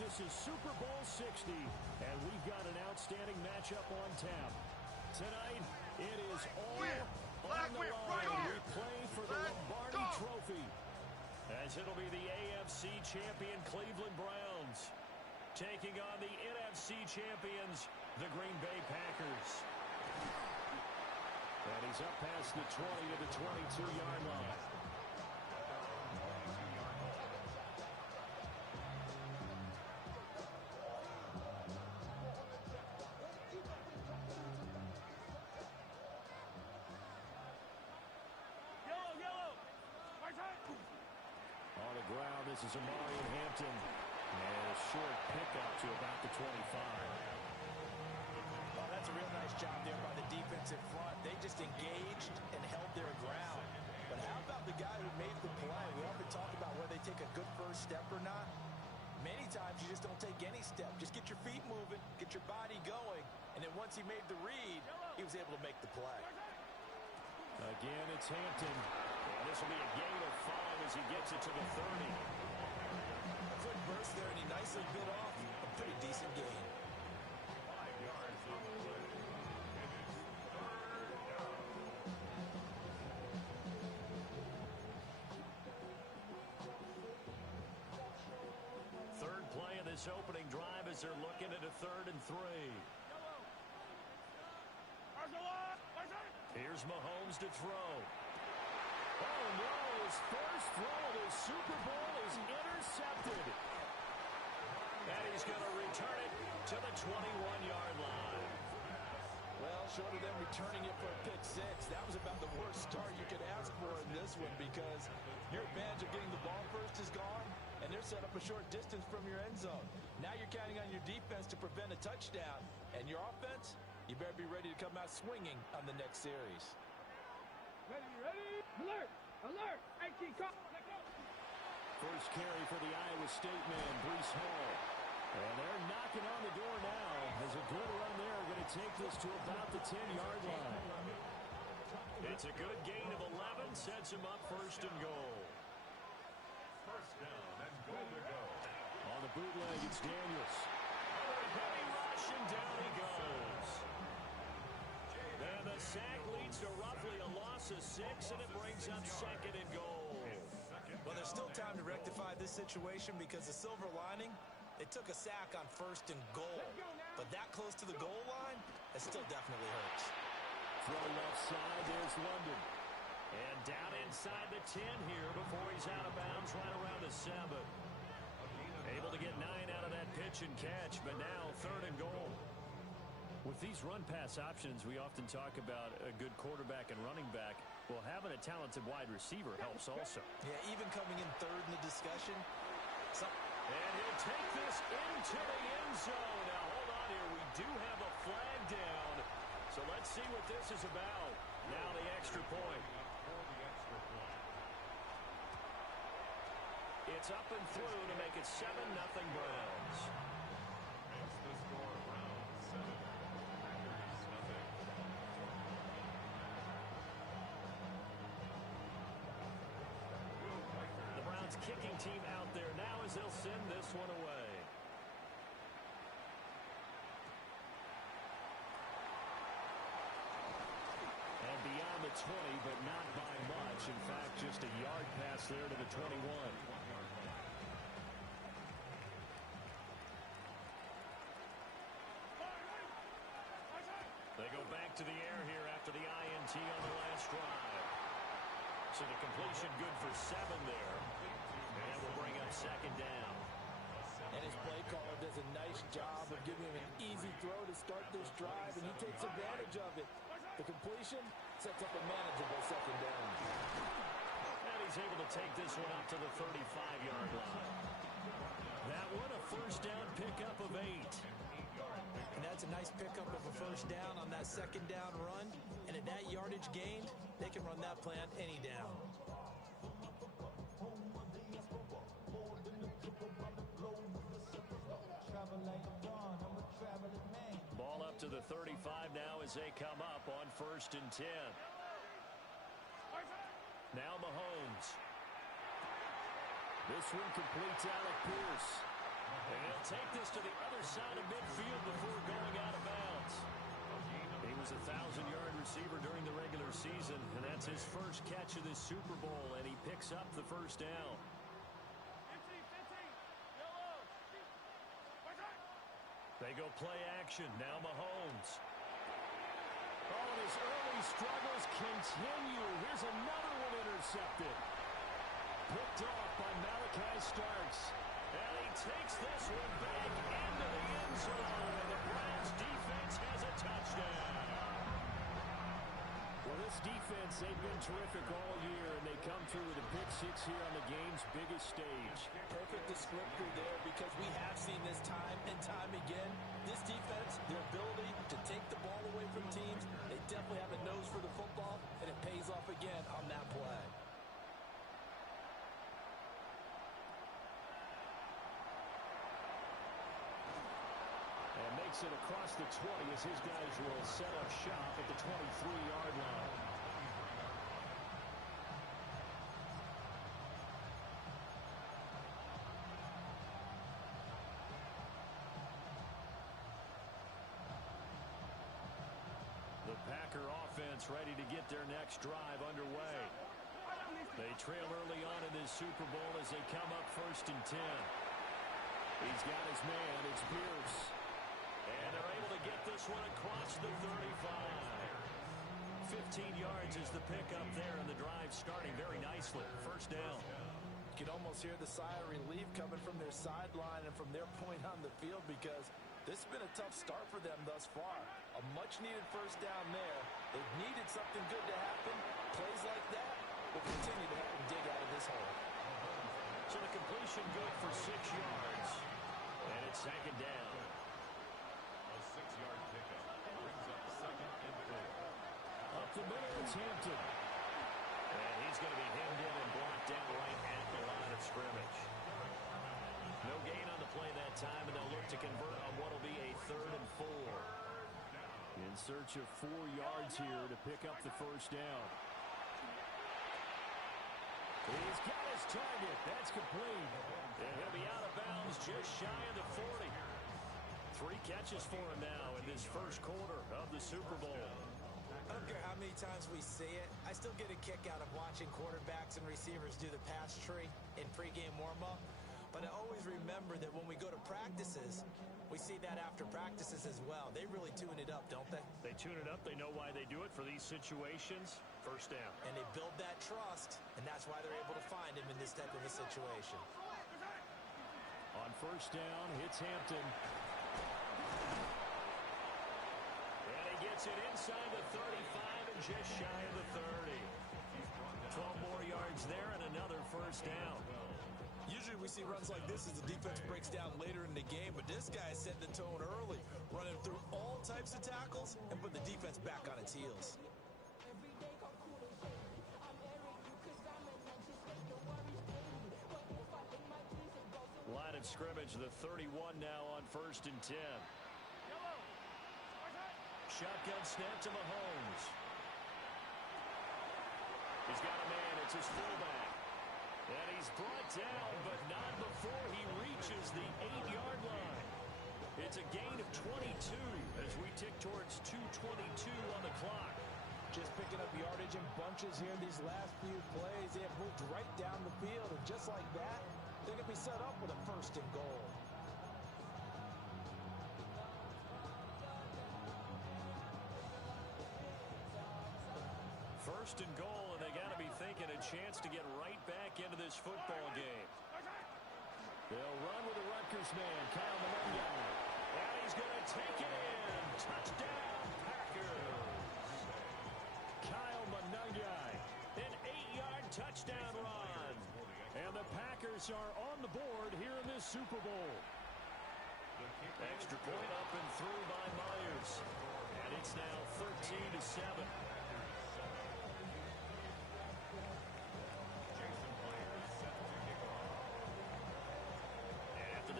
This is Super Bowl 60, and we've got an outstanding matchup on tap. Tonight, it is all on the line. We play for the Lombardi Trophy, as it'll be the AFC champion Cleveland Browns taking on the NFC champions, the Green Bay Packers. And he's up past the 20 to the 22-yard line. On the ground, this is Omarion Hampton. And a short pickup to about the 25. Well, that's a real nice job there by the defensive front. They just engaged and held their ground. But how about the guy who made the play? We often talk about whether they take a good first step or not. Many times you just don't take any step. Just get your feet moving, get your body going. And then once he made the read, he was able to make the play. Again, it's Hampton. And this will be a gain of 5 as he gets it to the 30. Quick burst there, and he nicely bit off a pretty decent gain. 5 yards on the play. It is third down. Third play of this opening drive as they're looking at a 3rd and 3. Here's Mahomes to throw. Oh, no, his first throw of the Super Bowl is intercepted. And he's going to return it to the 21-yard line. Well, short of them returning it for a pick 6, that was about the worst start you could ask for in this one, because your advantage of getting the ball first is gone, and they're set up a short distance from your end zone. Now you're counting on your defense to prevent a touchdown, and your offense, you better be ready to come out swinging on the next series. Ready, alert, alert, First carry for the Iowa State man, Breece Hall. And they're knocking on the door now as a good run there going to take this to about the 10-yard line. It's a good gain of 11, sets him up 1st and goal. First down and goal to go. On the bootleg, it's Daniels. Heavy rush, and down he goes. And the sack leads to roughly a loss of 6, and it brings up 2nd and goal. Well, there's still time to rectify this situation, because the silver lining, they took a sack on 1st and goal. But that close to the goal line, it still definitely hurts. Throw left side, there's London. And down inside the 10 here before he's out of bounds right around the 7. Able to get 9 out of that pitch and catch, but now 3rd and goal. With these run-pass options, we often talk about a good quarterback and running back. Well, having a talented wide receiver helps also. Yeah, even coming in 3rd in the discussion. And he'll take this into the end zone. Now, hold on here. We do have a flag down. So let's see what this is about. Now the extra point. It's up and through to make it 7-0 Browns. It's the score, Browns 7, Packers nothing. The Browns kicking team out there now as they'll send this one away. And beyond the 20, but not by much. In fact, just a yard pass there to the 21. They go back to the air here after the INT on the last drive. So the completion good for 7 there. And will bring up 2nd down. And his play caller does a nice job of giving him an easy throw to start this drive, and he takes advantage of it. The completion sets up a manageable 2nd down. And he's able to take this one up to the 35-yard line. That one a 1st down pickup of 8. And that's a nice pickup of a 1st down on that 2nd down run. And at that yardage gained, they can run that plan any down. Ball up to the 35 now as they come up on 1st and 10. Now Mahomes. This one completes Alec Pierce. And he'll take this to the other side of midfield before going out of bounds. He was a 1,000-yard receiver during the regular season, and that's his first catch of this Super Bowl, and he picks up the first down. 15, yellow. They go play action. Now Mahomes. Oh, and his early struggles continue. Here's another one intercepted. Picked off by Malachi Starks. And he takes this one back into the end zone. And the Browns defense has a touchdown. Well, this defense, they've been terrific all year, and they come through with a pick six here on the game's biggest stage. Perfect descriptor there, because we have seen this time and time again. This defense, their ability to take the ball away from teams, they definitely have a nose for the football, and it pays off again on that play. And makes it across the 20 as his guys will set up shop at the 23-yard line. The Packer offense ready to get their next drive underway. They trail early on in this Super Bowl as they come up 1st and 10. He's got his man. It's Pierce. And they're able to get this one across the 35. 15 yards is the pickup there, and the drive starting very nicely. First down. You can almost hear the sigh of relief coming from their sideline and from their point on the field, because this has been a tough start for them thus far. A much-needed first down there. They've needed something good to happen. Plays like that will continue to help them dig out of this hole. So the completion good for 6 yards. And it's 2nd down. A 6-yard pickup brings up 2nd and 4. Up the middle, it's Hampton. And he's going to be hemmed in and blocked down right at the line of scrimmage. No gain on the play that time, and they'll look to convert on what will be a 3rd and 4. In search of 4 yards here to pick up the first down. He's got his target. That's complete. And he'll be out of bounds just shy of the 40. 3 catches for him now in this first quarter of the Super Bowl. I don't care how many times we see it, I still get a kick out of watching quarterbacks and receivers do the pass tree in pregame warm-up. But I always remember that when we go to practices, we see that after practices as well. They really tune it up, don't they? They tune it up. They know why they do it for these situations. First down. And they build that trust, and that's why they're able to find him in this type of a situation. On first down, hits Hampton. And he gets it inside the 35 and just shy of the 30. 12 more yards there and another first down. Usually we see runs like this as the defense breaks down later in the game, but this guy set the tone early, running through all types of tackles and put the defense back on its heels. Line of scrimmage, the 31 now on 1st and 10. Shotgun snap to Mahomes. He's got a man. It's his fullback. And he's brought down, but not before he reaches the 8-yard line. It's a gain of 22 as we tick towards 2:22 on the clock. Just picking up yardage in bunches here these last few plays. They have moved right down the field, and just like that, they're going to be set up with a 1st and goal. First and goal, and they got to be thinking a chance to get right back into this football game. They'll run with the Rutgers man, Kyle Monangai. And he's going to take it in. Touchdown, Packers. Kyle Monangai, an 8-yard touchdown run. And the Packers are on the board here in this Super Bowl. Extra point up and through by Myers. And it's now 13-7.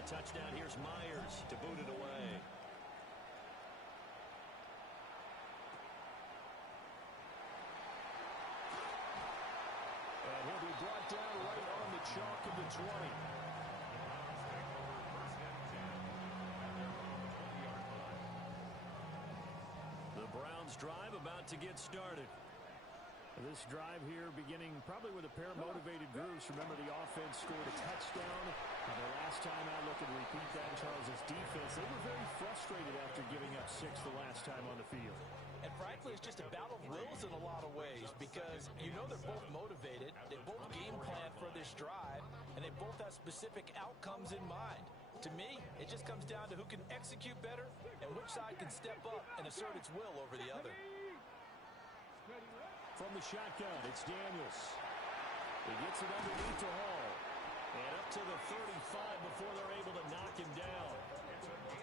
Touchdown, here's Myers to boot it away. And he'll be brought down right on the chalk of the 20. offense drive about to get started. This drive here beginning probably with a pair of motivated groups. Remember, the offense scored a touchdown. The last time out, looking to repeat that in Charles' defense. They were very frustrated after giving up 6 the last time on the field. And frankly, it's just a battle of wills in a lot of ways because you know they're both motivated. They both game plan for this drive, and they both have specific outcomes in mind. To me, it just comes down to who can execute better and which side can step up and assert its will over the other. From the shotgun, it's Daniels. He gets it underneath to Hall. And up to the 35 before they're able to knock him down.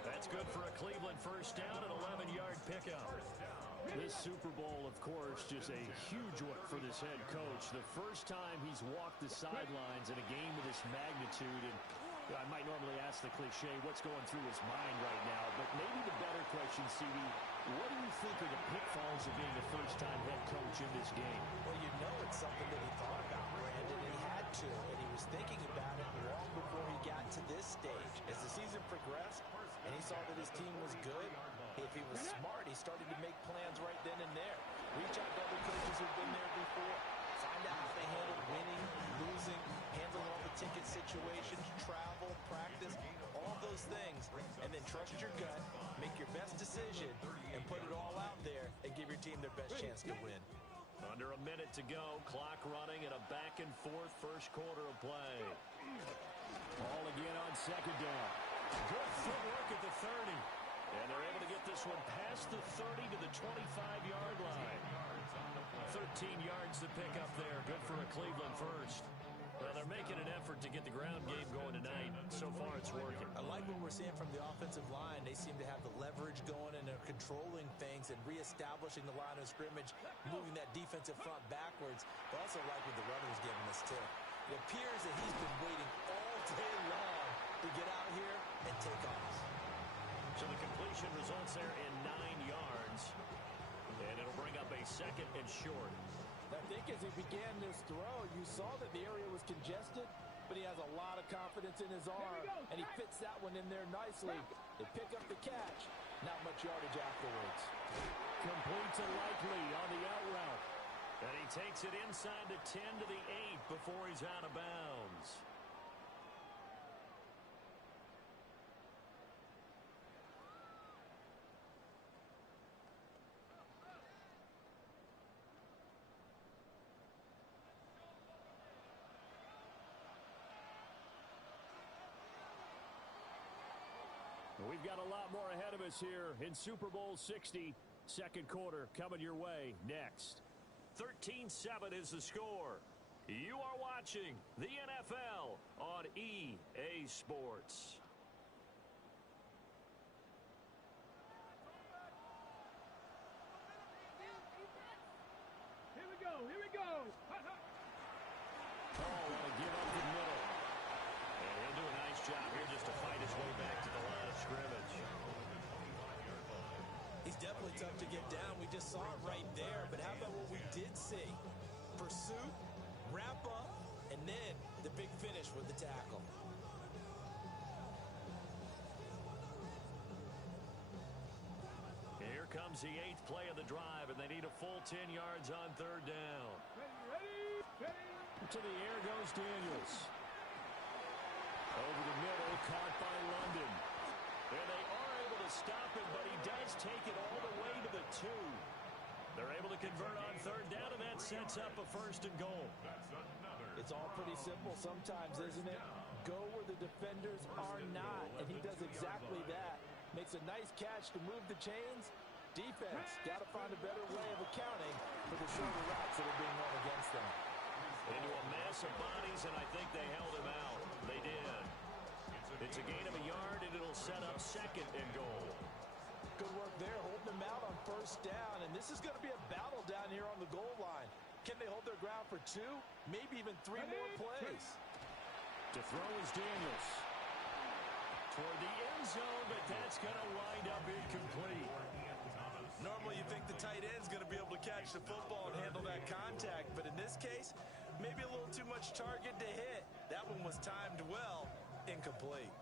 That's good for a Cleveland first down, an 11-yard pickup. This Super Bowl, of course, just a huge one for this head coach. The first time he's walked the sidelines in a game of this magnitude. And I might normally ask the cliche, what's going through his mind right now? But maybe the better question, CD, what do you think are the pitfalls of being a first-time head coach in this game? Well, you know it's something that he thought about, Brandon, and he had to, and he was thinking about it long before he got to this stage. As the season progressed and he saw that his team was good, if he was smart, he started to make plans right then and there. Reach out to other coaches who've been there before. Find out how they handle winning, losing, handling all the ticket situations, travel, practice, all of those things, and then trust your gut, make your best decision, and put it all out there and give your team their best chance to win. Under a minute to go, clock running, and a back-and-forth first quarter of play. Ball again on second down. Good footwork at the 30. And they're able to get this one past the 30 to the 25-yard line. 13 yards to pick up there. Good for a Cleveland first. Well, they're making an effort to get the ground game going tonight. So far, it's working. I like what we're seeing from the offensive line. They seem to have the leverage going, and they're controlling things and reestablishing the line of scrimmage, moving that defensive front backwards. But also like what the runner's giving us, too. It appears that he's been waiting all day long to get out here and take off. So the completion results there in 9 yards. And it'll bring up a second and short. I think as he began this throw, you saw that the area was congested, but he has a lot of confidence in his arm, and he fits that one in there nicely. They pick up the catch. Not much yardage afterwards. Complete to Likely on the out route. And he takes it inside the 10 to the 8 before he's out of bounds. We've got a lot more ahead of us here in Super Bowl 60. Second quarter coming your way next. 13-7 is the score. You are watching the NFL on EA Sports. Here we go. Here we go. Oh, want to give up the middle. And he'll do a nice job here just to fight his way back to the line of scrimmage. He's definitely tough to get down. We just saw it right there. But how about what we did see? Pursuit, wrap up, and then the big finish with the tackle. Here comes the 8th play of the drive, and they need a full 10 yards on third down. Ready. To the air goes Daniels. Over the middle, caught by London. And they are able to stop him, but he does take it all the way to the 2. They're able to convert on third down, and that sets up a first and goal. It's all pretty simple sometimes, isn't it? Go where the defenders are not, and he does exactly that. Makes a nice catch to move the chains. Defense, got to find a better way of accounting for the shorter routes that are being run against them. Into a mass of bodies, and I think they held him out. They did. It's a gain of a yard, and it'll set up second and goal. Good work there, holding them out on first down, and this is going to be a battle down here on the goal line. Can they hold their ground for 2, maybe even 3 more plays? To throw is Daniels. Toward the end zone, but that's going to wind up incomplete. Normally you think the tight end's going to be able to catch the football and handle that contact, but in this case, maybe a little too much target to hit. That one was timed well, incomplete.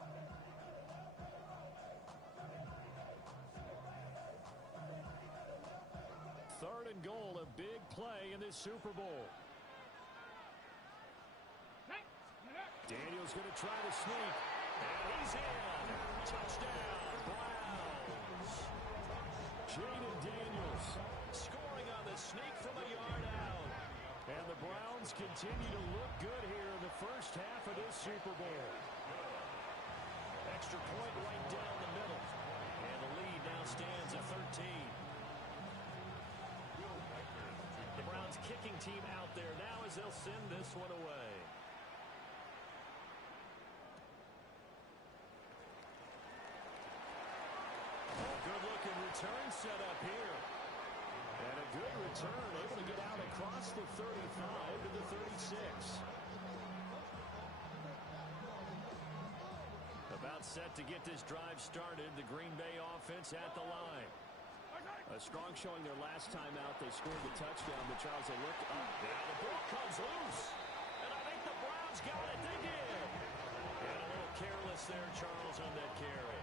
3rd and goal, a big play in this Super Bowl. Daniels going to try to sneak. And he's in. Touchdown, Browns. Jaden Daniels scoring on the sneak from a yard out. And the Browns continue to look good here in the first half of this Super Bowl. Extra point right down the middle. And the lead now stands at 13. The Browns kicking team out there now as they'll send this one away. Good-looking return set up here. And a good return, able to get out across the 35 to the 36. About set to get this drive started. The Green Bay offense at the line. A strong showing their last time out. They scored the touchdown, but Charles, they look up. Now the ball comes loose. And I think the Browns got it. They did. And a little careless there, Charles, on that carry.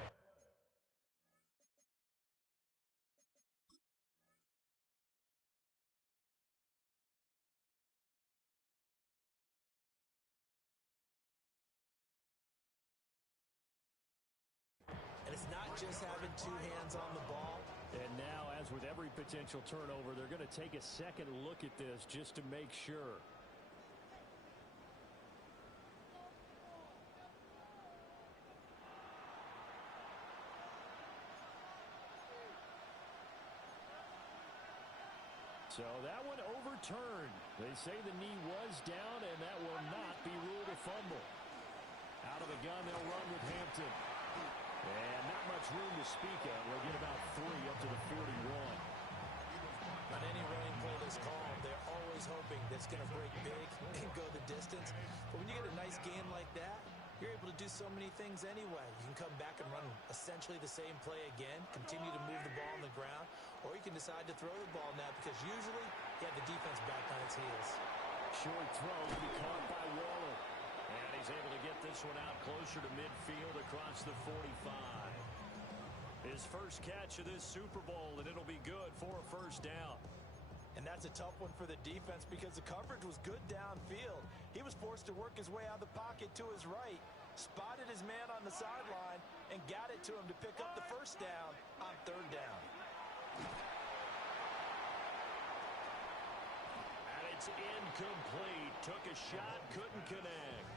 And it's not just having two hands on the ball. And now, as with every potential turnover, they're going to take a second look at this just to make sure. So that one overturned. They say the knee was down, and that will not be ruled a fumble. Out of the gun, they'll run with Hampton. And not much room to speak of. They'll get about 3 up to the 41. On any running play that's called, they're always hoping that it's going to break big and go the distance. But when you get a nice gain like that, you're able to do so many things anyway. You can come back and run essentially the same play again, continue to move the ball on the ground, or you can decide to throw the ball now because usually you have the defense back on its heels. Short throw to be caught by Waller. And he's able to get this one out closer to midfield across the 45. His first catch of this Super Bowl, and it'll be good for a first down. And that's a tough one for the defense because the coverage was good downfield. He was forced to work his way out of the pocket to his right, spotted his man on the sideline, and got it to him to pick up the first down on 3rd down. And it's incomplete. Took a shot, couldn't connect.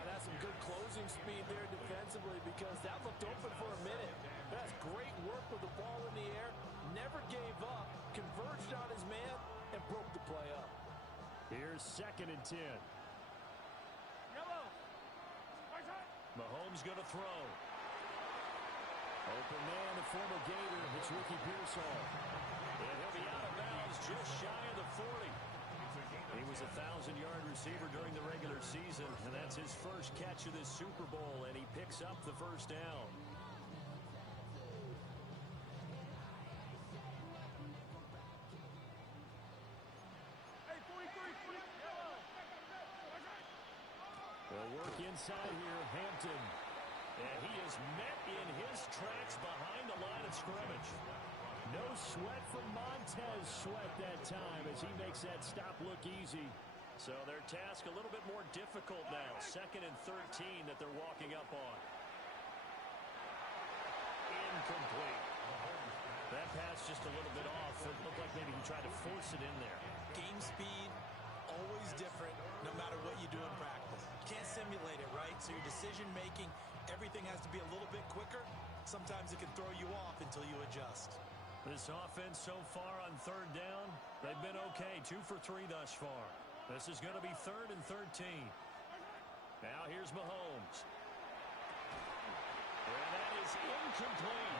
That's some good closing speed there defensively because that looked open for a minute. That's great work with the ball in the air. Never gave up, converged on his man, and broke the play up. Here's 2nd and 10. Mahomes going to throw. Open man, the former Gator. It's Ricky Pearsall. And he'll be out of bounds just shy of the 40. He was a 1,000-yard receiver during the regular season, and that's his first catch of this Super Bowl, and he picks up the first down. They'll work inside here, Hampton. And he is met in his tracks behind the line of scrimmage. No sweat from Montez Sweat that time as he makes that stop look easy. So their task a little bit more difficult now. 2nd and 13 that they're walking up on. Incomplete. That pass just a little bit off. It looked like maybe he tried to force it in there. Game speed, always different no matter what you do in practice. You can't simulate it, right? So your decision-making, everything has to be a little bit quicker. Sometimes it can throw you off until you adjust. This offense so far on 3rd down, they've been okay. 2 for 3 thus far. This is going to be 3rd and 13. Now here's Mahomes. And that is incomplete.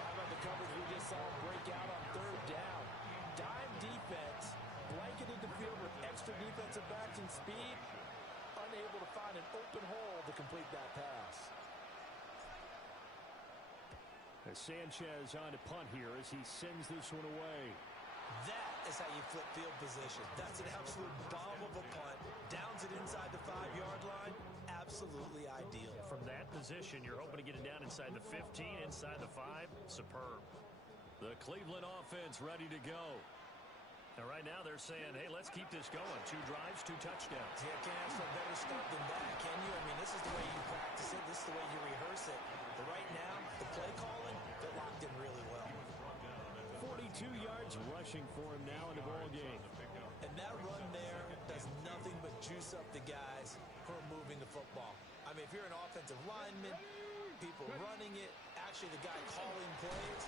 How about the coverage we just saw break out on 3rd down? Dime defense, blanketed the field with extra defensive backs and speed, unable to find an open hole to complete that pass. As Sanchez on to punt here as he sends this one away. That is how you flip field position. That's an absolute bomb of a punt. Downs it inside the 5-yard line. Absolutely ideal. From that position, you're hoping to get it down inside the 15, inside the 5. Superb. The Cleveland offense ready to go. And right now they're saying, hey, let's keep this going. 2 drives, 2 touchdowns. Yeah, can't ask for a better start than that, can you? I mean, this is the way you practice it. This is the way you rehearse it. But right now, the play calling, they're locked in really well. 42 yards rushing for him now in the ball game. And that run there does nothing but juice up the guys who are moving the football. I mean, if you're an offensive lineman, people running it, actually the guy calling plays,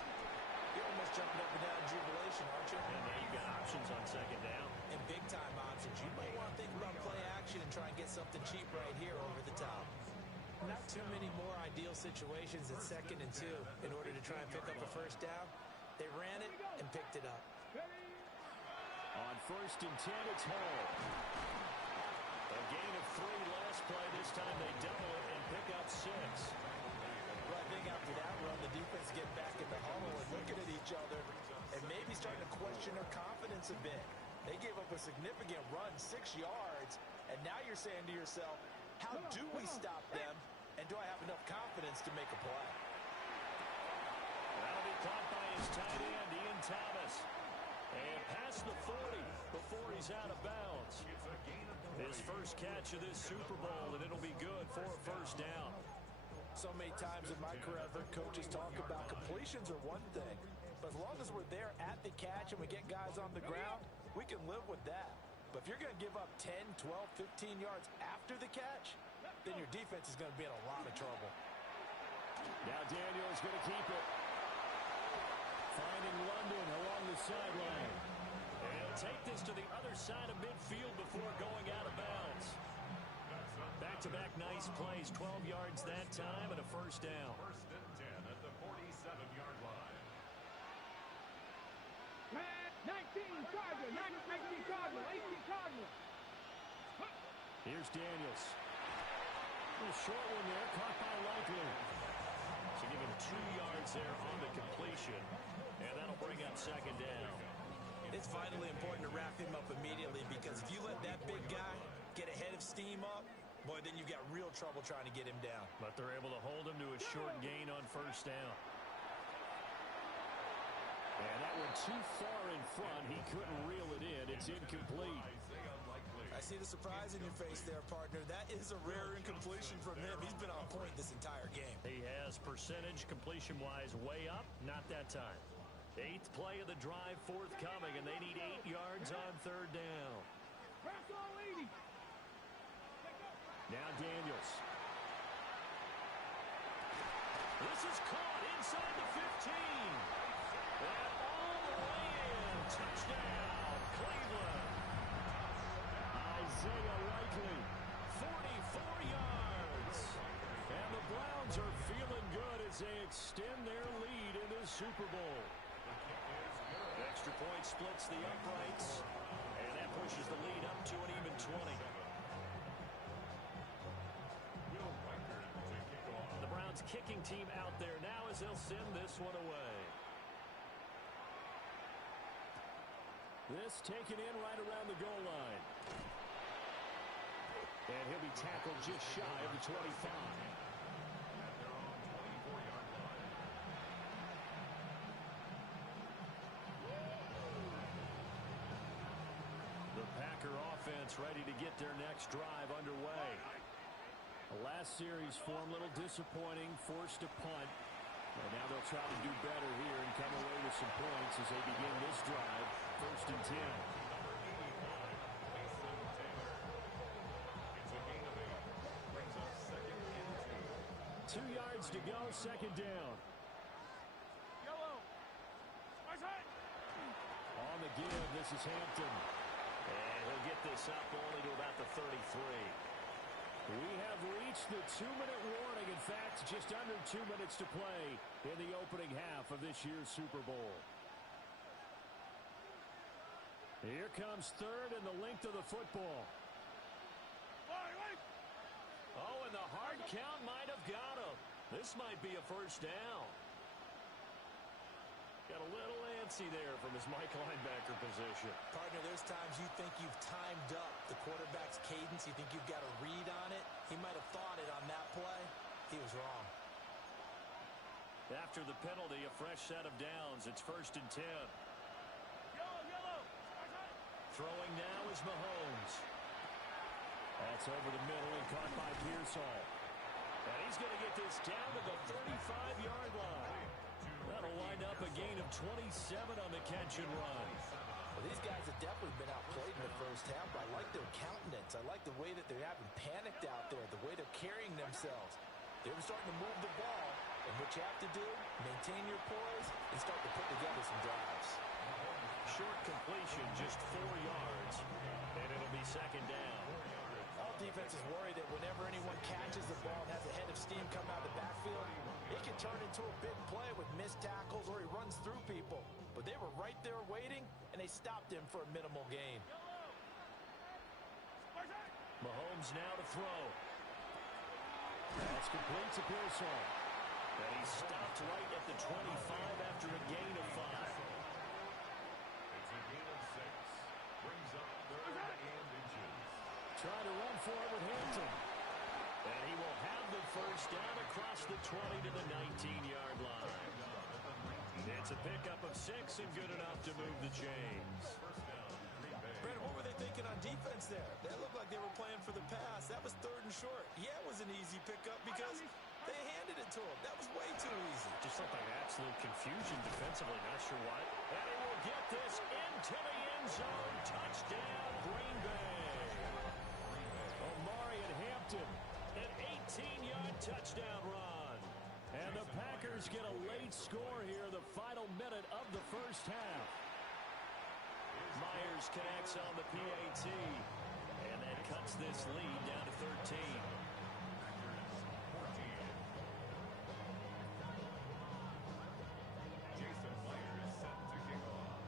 you're almost jumping up and down in jubilation, aren't you? And now you've got options on 2nd down. And big-time options. You might want to think about play action and try and get something cheap right here over the top. Not too many more ideal situations at 2nd and 2 in order to try and pick up a first down. They ran it and picked it up. On 1st and 10, it's Hall. A gain of 3 last play. This time they double it and pick up 6. Well, I think after that run, the defense get back in the huddle and looking at each other and maybe starting to question their confidence a bit. They gave up a significant run, 6 yards, and now you're saying to yourself, how do we stop them, and do I have enough confidence to make a play? That'll be caught by his tight end, Ian Thomas. And past the 40 before he's out of bounds. His first catch of this Super Bowl, and it'll be good for a first down. So many times in my career, I've heard coaches talk about completions are one thing, but as long as we're there at the catch and we get guys on the ground, we can live with that. But if you're going to give up 10, 12, 15 yards after the catch, then your defense is going to be in a lot of trouble. Now Daniel's going to keep it. Finding London along the sideline. And he'll take this to the other side of midfield before going out of bounds. Back-to-back nice plays, 12 yards that time and a first down. 1st and 10 at the 47-yard line. 19 Cardinals, 19 Cardinals, 18 Cardinals. Here's Daniels. A little short one there, caught by Likely. So give him 2 yards there on the completion, and that'll bring up 2nd down. It's vitally important to wrap him up immediately because if you let that big guy get a head of steam up, boy, then you've got real trouble trying to get him down. But they're able to hold him to a short gain on first down. And that one too far in front. He couldn't reel it in. It's incomplete. I see the surprise in your face there, partner. That is a rare incompletion from him. He's been on point this entire game. He has percentage completion-wise way up, not that time. 8th play of the drive forthcoming, and they need 8 yards on 3rd down. Press all 80. Now Daniels. This is caught inside the 15. And all the way in. Touchdown, Cleveland. Isaiah Likely. 44 yards. And the Browns are feeling good as they extend their lead in this Super Bowl. Extra point splits the uprights, and that pushes the lead up to an even 20. The Browns kicking team out there now as they'll send this one away. This taken in right around the goal line. And he'll be tackled just shy of the 25. The Packer offense ready to get their next drive underway. The last series for him, a little disappointing, forced a punt. And now they'll try to do better here and come away with some points as they begin this drive. 1st and 10. 2 yards to go, 2nd down. Yellow. On the give, this is Hampton. And he'll get this up only to about the 33. We have reached the 2-minute warning. In fact, just under 2 minutes to play in the opening half of this year's Super Bowl. Here comes 3rd and the length of the football. Oh, and the hard count might have got him. This might be a first down. Got a little antsy there from his Mike linebacker position. Partner, there's times you think you've timed up the quarterback's cadence. You think you've got a read on it. He might have thought it on that play. He was wrong. After the penalty, a fresh set of downs. It's 1st and 10. Throwing now is Mahomes. That's over the middle and caught by Pearsall. And he's going to get this down to the 35-yard line. That'll wind up a gain of 27 on the catch and run. Well, these guys have definitely been outplayed in the first half, but I like their countenance. I like the way that they're having panicked out there, the way they're carrying themselves. They're starting to move the ball, and what you have to do, maintain your poise and start to put together some drives. Short completion, just 4 yards, and it'll be 2nd down. All defenses worry that whenever anyone catches the ball and has a head of steam come out of the backfield, it can turn into a big play with missed tackles or he runs through people. But they were right there waiting, and they stopped him for a minimal gain. Mahomes now to throw. That's complete to Pearsall. And he stopped right at the 25 after a gain of 5. It's a gain of 6. Brings up 3rd and inches. Try to run for it with Hampton. And he will have the first down across the 20 to the 19-yard line. It's a pickup of 6 and good enough to move the chains. Brandon, what were they thinking on defense there? That looked like they were playing for the pass. That was 3rd and short. Yeah, it was an easy pickup because they handed it to him. That was way too easy. Just looked like absolute confusion defensively. Not sure why. And he will get this into the end zone. Touchdown, Green Bay. Omari and Hampton, an 18-yard touchdown run. And the Packers get a late score here, the final minute of the first half. Myers connects on the PAT, and that cuts this lead down to 13. Jason Myers set to kick off.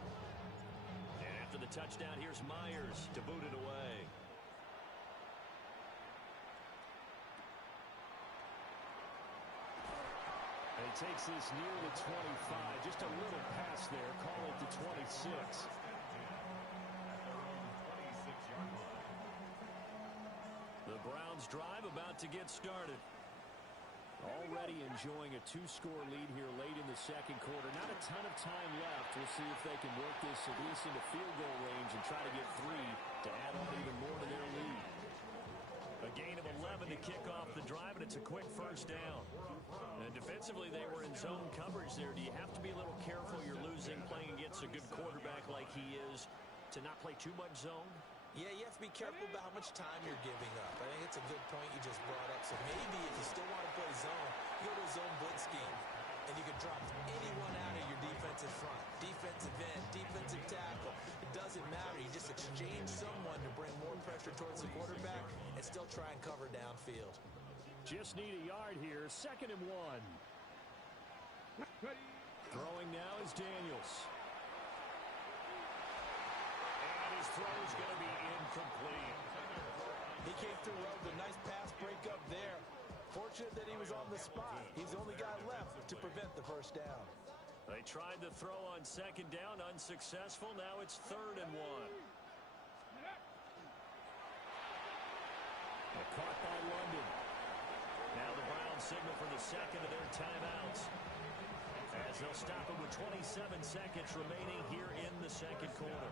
And after the touchdown, here's Myers to boot it away. And he takes this near the 25, just a little pass there, call it the 26. The Browns drive about to get started. Already enjoying a 2-score lead here late in the second quarter. Not a ton of time left. We'll see if they can work this at least into field goal range and try to get 3 to add on even more to their lead. A gain of 11 to kick off the drive, and it's a quick first down. And defensively, they were in zone coverage there. Do you have to be a little careful? You're losing, playing against a good quarterback like he is, to not play too much zone? Yeah, you have to be careful about how much time you're giving up. I think it's a good point you just brought up. So maybe if you still want to play zone, you go to a zone blitz scheme. And you can drop anyone out of your defensive front. Defensive end, defensive tackle. It doesn't matter. You just exchange someone to bring more pressure towards the quarterback and still try and cover downfield. Just need a yard here. 2nd and 1. Throwing now is Daniels. And his throw is going to be incomplete. He came through well with a nice pass breakup there. Fortunate that he was on the spot. He's the only guy left to prevent the first down. They tried to throw on 2nd down, unsuccessful. Now it's 3rd and 1. Caught by London. Now the Browns signal for the 2nd of their timeouts, as they'll stop it with 27 seconds remaining here in the second quarter.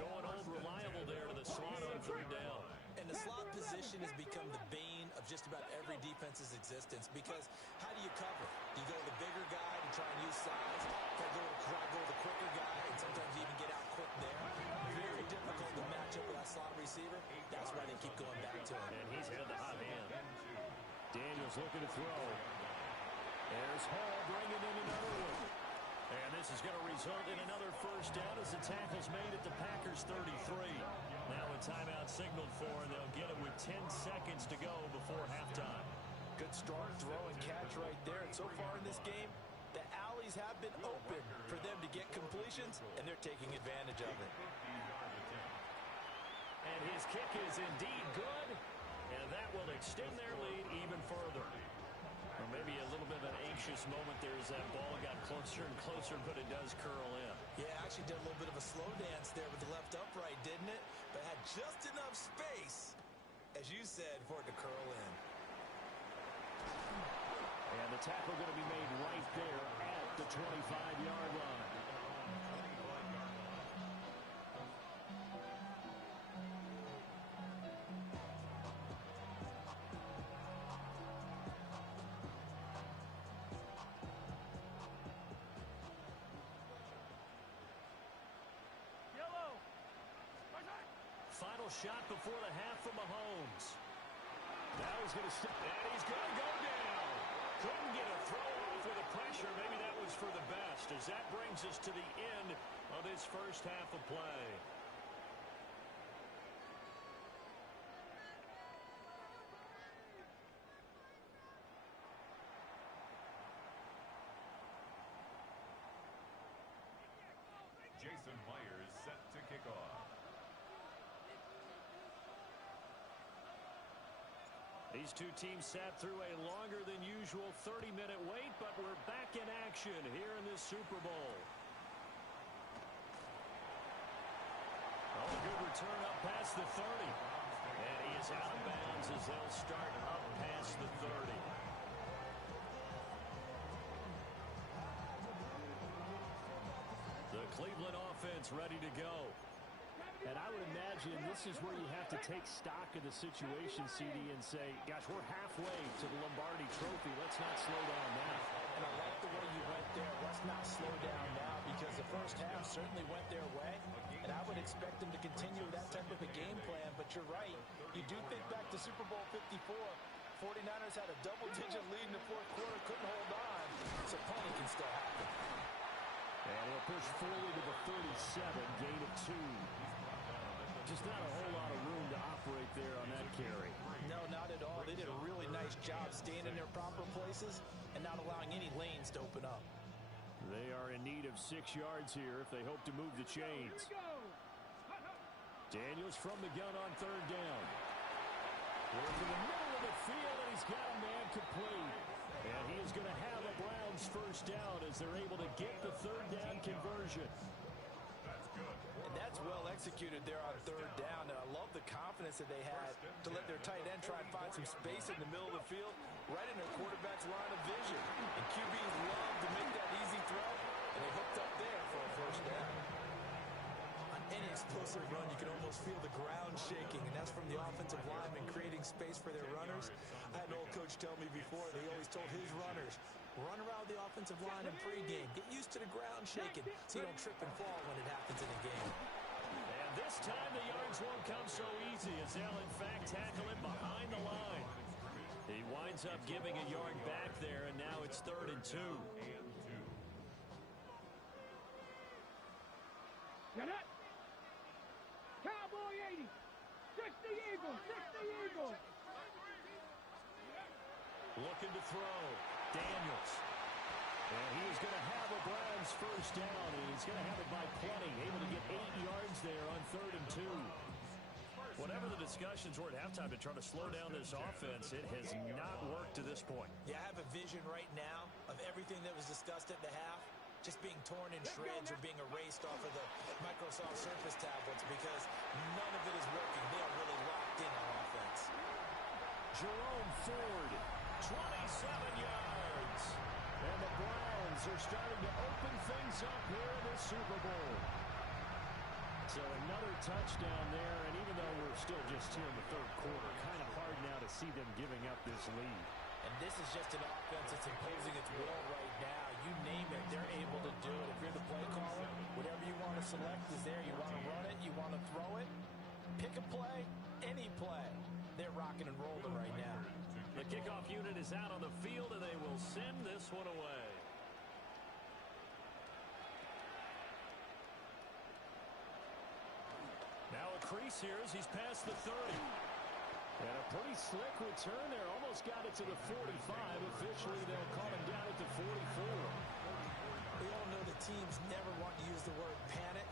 Going old reliable there to the slot on 3rd down. And the slot position has become the bane of just about every defense's existence, because how do you cover? Do you go with the bigger guy to try and use size? Try to go with the quicker guy and sometimes even get out quick there? Very difficult to match up with that slot receiver. That's why they keep going back to him. And he's had the hot hand. Daniels looking to throw. There's Hall bringing in another one. And this is going to result in another first down as the tackle's made at the Packers 33. Now a timeout signaled for, and they'll get it with 10 seconds to go before halftime. Good strong throw and catch right there. And so far in this game, the alleys have been open for them to get completions, and they're taking advantage of it. And his kick is indeed good, and that will extend their lead even further. Or maybe a little bit of an anxious moment there as that ball got closer and closer, but it does curl in. Yeah, actually did a little bit of a slow dance there with the left upright, didn't it? But had just enough space, as you said, for it to curl in. And the tackle going to be made right there at the 25-yard line. Final shot before the half from Mahomes. Now he's going to step, and he's going to go down. Couldn't get a throw off with the pressure. Maybe that was for the best, as that brings us to the end of his first half of play. Jason Myers set to kick off. These two teams sat through a longer than usual 30-minute wait, but we're back in action here in this Super Bowl. Oh, a good return up past the 30. And he is out of bounds as they'll start up past the 30. The Cleveland offense ready to go. And I would imagine this is where you have to take stock of the situation, CD, and say, gosh, we're halfway to the Lombardi Trophy. Let's not slow down now. And I like the way you went there. Let's not slow down now, because the first half certainly went their way. And I would expect them to continue that type of a game plan. But you're right. You do think back to Super Bowl 54. 49ers had a double-digit lead in the fourth quarter, couldn't hold on. So plenty can still happen. And we'll push forward to the 37, gain of 2. Just not a whole lot of room to operate there on that carry. No, not at all. They did a really nice job staying in their proper places and not allowing any lanes to open up. They are in need of 6 yards here if they hope to move the chains. Daniels from the gun on third down. Working the middle of the field, and he's got a man complete. And he is going to have a Browns first down as they're able to get the third down conversion. And that's well executed there on third down. And I love the confidence that they had to let their tight end try and find some space in the middle of the field, right in their quarterback's line of vision. And QBs love to make that easy throw, and they hooked up there for a first down. On any explosive run, you can almost feel the ground shaking, and that's from the offensive linemen creating space for their runners. I had an old coach tell me before, they always told his runners, run around the offensive line in pregame. Get used to the ground shaking so you don't trip and fall when it happens in a game. And this time the yards won't come so easy as they'll in fact tackle it behind the line. He winds up giving a yard back there, and now it's 3rd and 2. Get it. Cowboy 80. 60 Eagles. 60 Eagles. Looking to throw. Daniels. And he is going to have a Browns first down, and he's going to have it by plenty. Able to get 8 yards there on 3rd and 2. Whatever the discussions were at halftime to try to slow down this offense, it has not worked to this point. Yeah, I have a vision right now of everything that was discussed at the half just being torn in shreds or being erased off of the Microsoft Surface tablets, because none of it is working. They are really locked in on offense. Jerome Ford, 27 yards. And the Browns are starting to open things up here in this Super Bowl. So another touchdown there, and even though we're still just here in the 3rd quarter, kind of hard now to see them giving up this lead. And this is just an offense that's imposing its will right now. You name it, they're able to do it. If you're the play caller, whatever you want to select is there. You want to run it, you want to throw it, pick a play, any play. They're rocking and rolling right now. The kickoff unit is out on the field, and they will send this one away. Now a crease here as he's past the 30. And a pretty slick return there. Almost got it to the 45. Officially, they'll call him down at the 44. We all know the teams never want to use the word panic,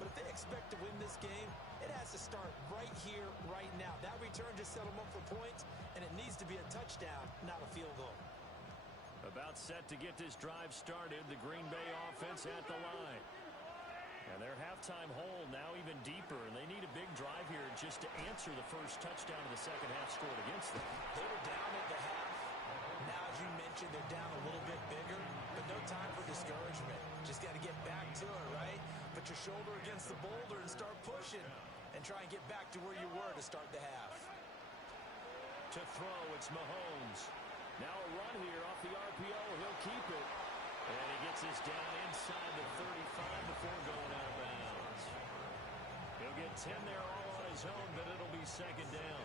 but if they expect to win this game, it has to start right here, right now. That return just set them up for points, and it needs to be a touchdown, not a field goal. About set to get this drive started, the Green Bay offense at the line. And their halftime hole now even deeper, and they need a big drive here just to answer the first touchdown of the second half scored against them. They were down at the half. Now, as you mentioned, mentioned they're down a little bit bigger, but no time for discouragement. Just got to get back to it, right? Put your shoulder against the boulder and start pushing and try and get back to where you were to start the half. To throw, it's Mahomes. Now a run here off the RPO. He'll keep it. And he gets this down inside the 35 before going out of bounds. He'll get 10 there all on his own, but it'll be second down.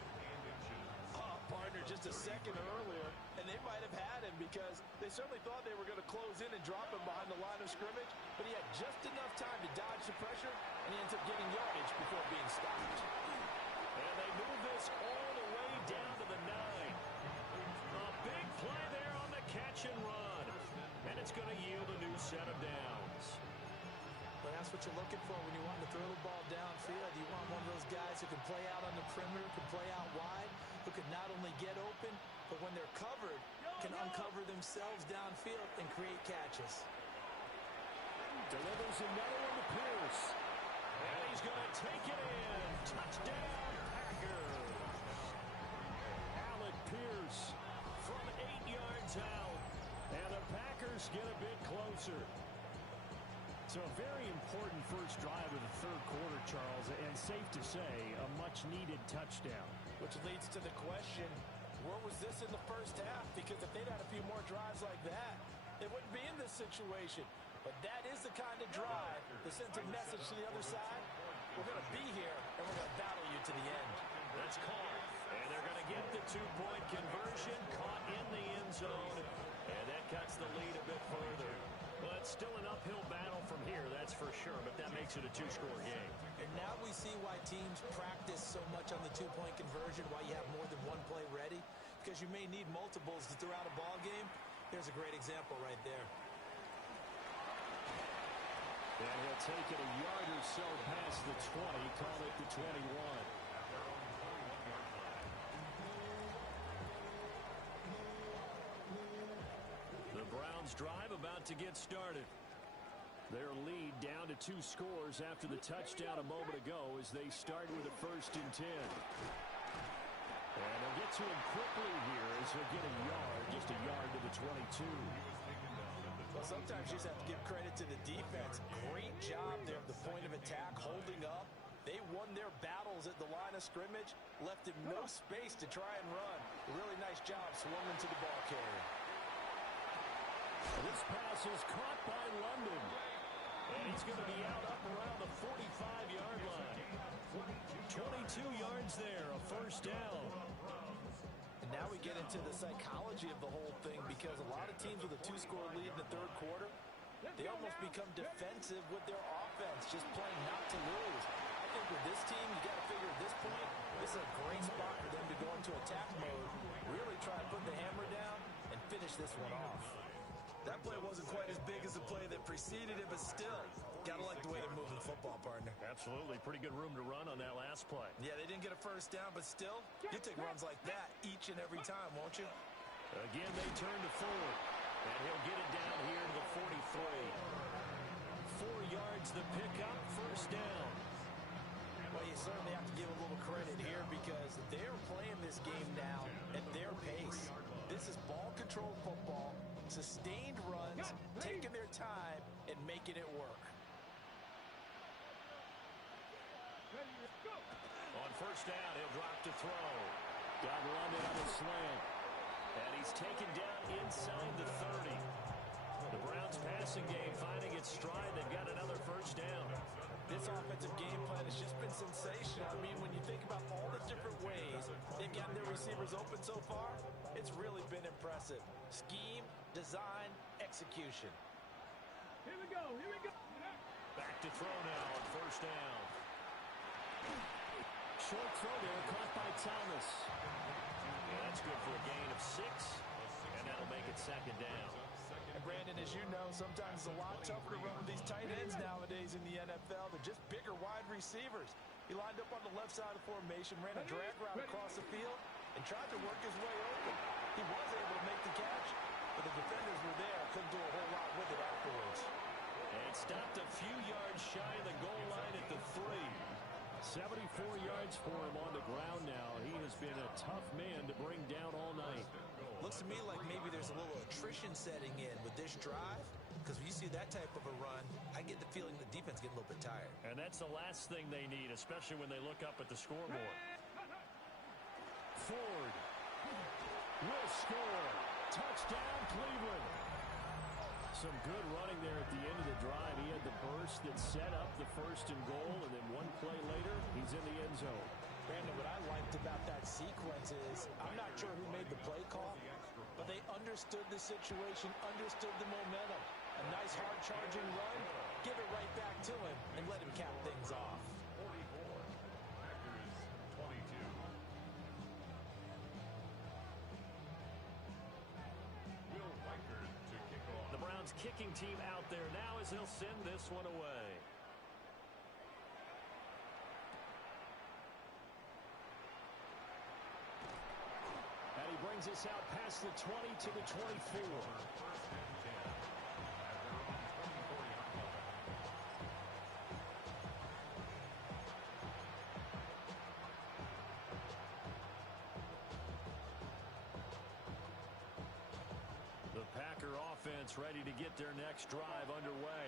Partner just a second earlier, and they might have had him because they certainly thought they were going to close in and drop him behind the line of scrimmage, but he had just enough time to dodge the pressure, and he ends up getting yardage before being stopped. And they move this all the way down to the 9. A big play there on the catch and run, and it's going to yield a new set of downs. But that's what you're looking for when you want to throw the ball downfield. You want one of those guys who can play out on the perimeter, can play out wide, who can not only get open, but when they're covered, can uncover themselves downfield and create catches. Delivers another one to Pierce. And he's going to take it in. Touchdown, Packers. Alec Pierce from 8 yards out. And the Packers get a bit closer. So a very important first drive of the third quarter, Charles, and safe to say, a much-needed touchdown. Which leads to the question, where was this in the first half? Because if they'd had a few more drives like that, they wouldn't be in this situation. But that is the kind of drive that sends a message to the other side. We're going to be here, and we're going to battle you to the end. That's caught. And they're going to get the two-point conversion, caught in the end zone. And that cuts the lead a bit further. But still an uphill battle from here, that's for sure. But that makes it a two-score game. And now we see why teams practice so much on the two-point conversion, why you have more than one play ready, because you may need multiples to throw out a ball game. There's a great example right there. And he'll take it a yard or so past the 20, call it the 21. The Browns drive about to get started. Their lead down to 2 scores after the touchdown a moment ago as they start with a 1st and 10. And they'll get to him quickly here as he'll get a yard, just a yard to the 22. Well, sometimes you just have to give credit to the defense. Great job there at the point of attack, holding up. They won their battles at the line of scrimmage, left him no space to try and run. A really nice job swinging to the ball carrier. This pass is caught by London. And he's going to be out up around the 45-yard line. 22 yards there, a 1st down. And now we get into the psychology of the whole thing because a lot of teams with a 2-score lead in the third quarter, they almost become defensive with their offense, just playing not to lose. I think with this team, you got to figure at this point, this is a great spot for them to go into attack mode, really try to put the hammer down and finish this one off. That play wasn't quite as big as the play that preceded it, but still, gotta like the way they're moving the football, partner. Absolutely. Pretty good room to run on that last play. Yeah, they didn't get a 1st down, but still, you take runs like that each and every time, won't you? Again, they turn to Ford. And he'll get it down here to the 43. 4 yards the pickup, 1st down. Well, you certainly have to give a little credit here because they're playing this game now at their pace. This is ball-controlled football, sustained runs, taking their time, and making it work. On 1st down, he'll drop to throw. Got London on the slant. And he's taken down inside the 30. The Browns passing game finding its stride. They've got another 1st down. This offensive game plan has just been sensational. I mean, when you think about all the different ways they've gotten their receivers open so far, it's really been impressive. Scheme, design, execution. Here we go, here we go. Back to throw now on 1st down. Short throw there, caught by Thomas. Yeah, that's good for a gain of 6, and that'll make it 2nd down. And Brandon, as you know, sometimes it's a lot tougher to run with these tight ends nowadays in the NFL. They're just bigger wide receivers. He lined up on the left side of the formation, ran a drag route across the field, and tried to work his way open. He was able to make the catch, but the defenders were there, couldn't do a whole lot with it afterwards. And stopped a few yards shy of the goal line at the 3. 74 yards for him on the ground now. He has been a tough man to bring down all night. Looks to me like maybe there's a little attrition attrition setting in with this drive? Because when you see that type of a run, I get the feeling the defense getting a little bit tired. And that's the last thing they need, especially when they look up at the scoreboard. Ford will score. Touchdown, Cleveland. Some good running there at the end of the drive. He had the burst that set up the first and goal, and then one play later, he's in the end zone. Brandon, what I liked about that sequence is I'm not sure who made the play call, but they understood the situation, understood the momentum. A nice hard-charging run, give it right back to him, and let him cap things off. 44, Packers 22. Will Riker to kick off. The Browns kicking team out there now as they'll send this one away. And he brings us out past the 20 to the 24. First and 10 at their own 24-yard line. The Packer offense ready to get their next drive underway.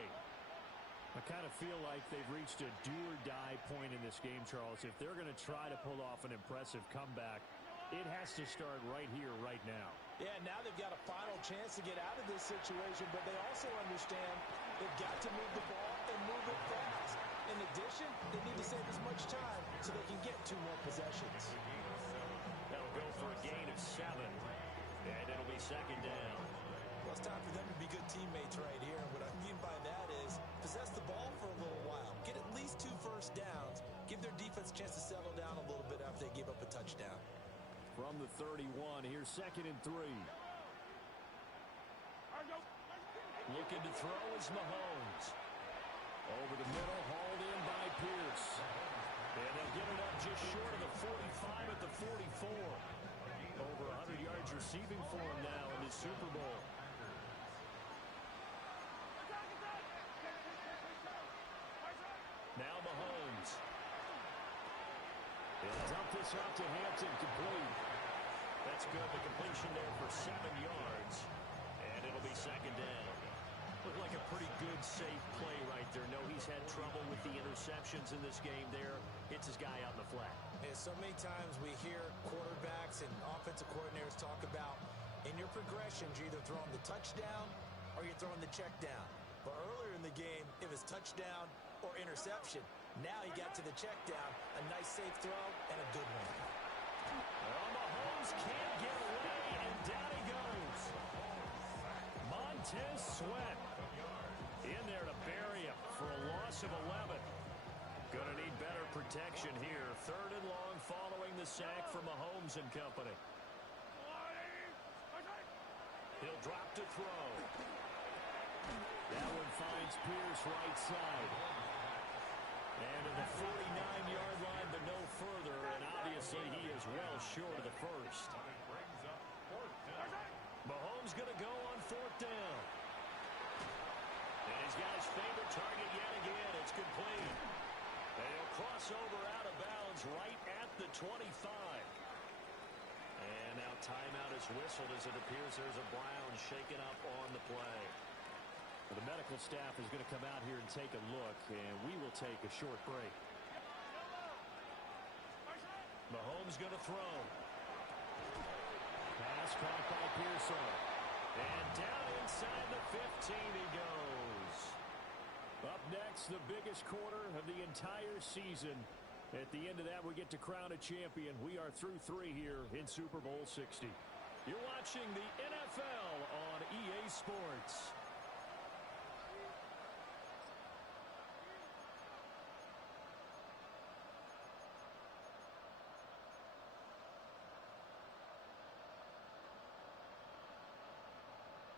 I kind of feel like they've reached a do-or-die point in this game, Charles. If they're going to try to pull off an impressive comeback, it has to start right here, right now. Yeah, now they've got a final chance to get out of this situation, but they also understand they've got to move the ball and move it fast. In addition, they need to save as much time so they can get 2 more possessions. That'll go for a gain of 7, and it'll be second down. Well, it's time for them to be good teammates right here. And what I mean by that is possess the ball for a little while. Get at least 2 first downs. Give their defense a chance to settle down a little bit after they give up a touchdown. From the 31, here's second and 3. Looking to throw is Mahomes. Over the middle, hauled in by Pierce. And they'll get it up just short of the 45 at the 44. Over 100 yards receiving for him now in the Super Bowl. Now Mahomes. He'll dump this off to Hampton, complete. That's good. The completion there for 7 yards. And it'll be second down. Looked like a pretty good, safe play right there. No, he's had trouble with the interceptions in this game there. Hits his guy out in the flat. And so many times we hear quarterbacks and offensive coordinators talk about in your progressions, you're either throwing the touchdown or you're throwing the check down. But earlier in the game, it was touchdown or interception. Now he got to the check down, a nice safe throw, and a good one. Well, Mahomes can't get away, and down he goes. Montez Sweat in there to bury him for a loss of 11. Gonna need better protection here. Third and long following the sack from Mahomes and company. He'll drop to throw. That one finds Pierce right side. And to the 49-yard line, but no further. And obviously, he is well short of the first. Brings up 4th down. Mahomes going to go on 4th down. And he's got his favorite target yet again. It's complete. And he'll cross over out of bounds right at the 25. And now timeout is whistled as it appears there's a Brown shaken up on the play. The medical staff is going to come out here and take a look, and we will take a short break. Mahomes going to throw. Pass caught by Pearson. And down inside the 15 he goes. Up next, the biggest quarter of the entire season. At the end of that, we get to crown a champion. We are through 3 here in Super Bowl 60. You're watching the NFL on EA Sports.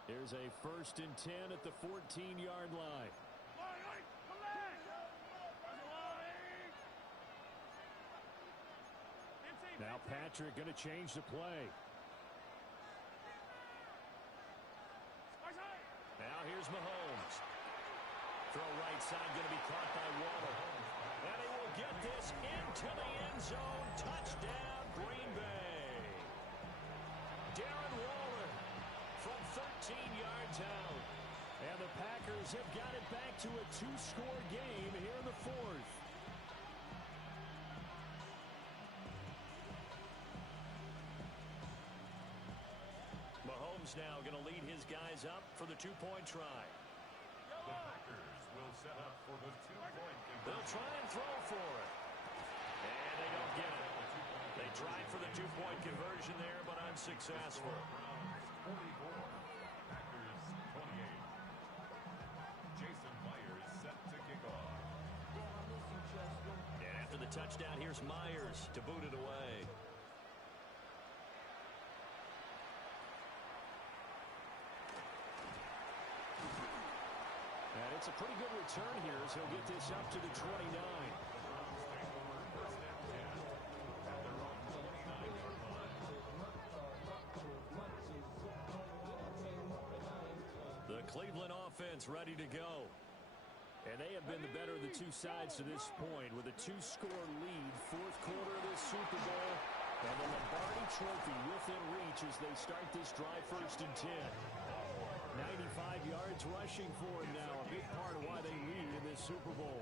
Here's a 1st and 10 at the 14-yard line. Now Patrick going to change the play. Now here's Mahomes. Throw right side going to be caught by Waller. And he will get this into the end zone. Touchdown, Green Bay. Darren Waller from 13. yards out. And the Packers have got it back to a two-score game here in the fourth. Mahomes now going to lead his guys up for the two-point try. The Packers will set up for the two-point conversion. They'll try and throw for it. And they don't get it. They tried for the two-point conversion there, but unsuccessful. Browns 44, Packers 28. Jason Myers set to kick off. And after the touchdown, here's Myers to boot it away. And it's a pretty good return here as he'll get this up to the 29. The Cleveland offense ready to go. And they have been the better of the two sides to this point with a two-score lead, fourth quarter of this Super Bowl, and the Lombardi Trophy within reach as they start this drive 1st and 10. 95 yards rushing for him now, a big part of why they lead in this Super Bowl.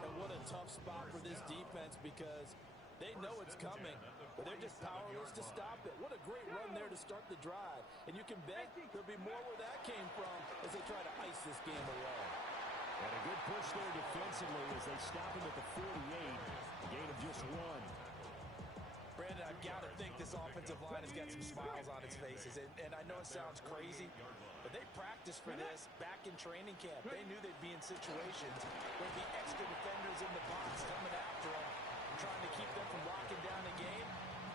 And what a tough spot for this defense because they know it's coming, but they're just powerless to stop it. What a great run there to start the drive. And you can bet there'll be more where that came from as they try to ice this game away. And a good push there defensively as they stop him at the 48. A gain of just one. Brandon, I've got to think this offensive line has got some smiles on its faces. And I know it sounds crazy, but they practiced for this back in training camp. They knew they'd be in situations where there'd be extra defenders in the box coming after them, trying to keep them from locking down the game.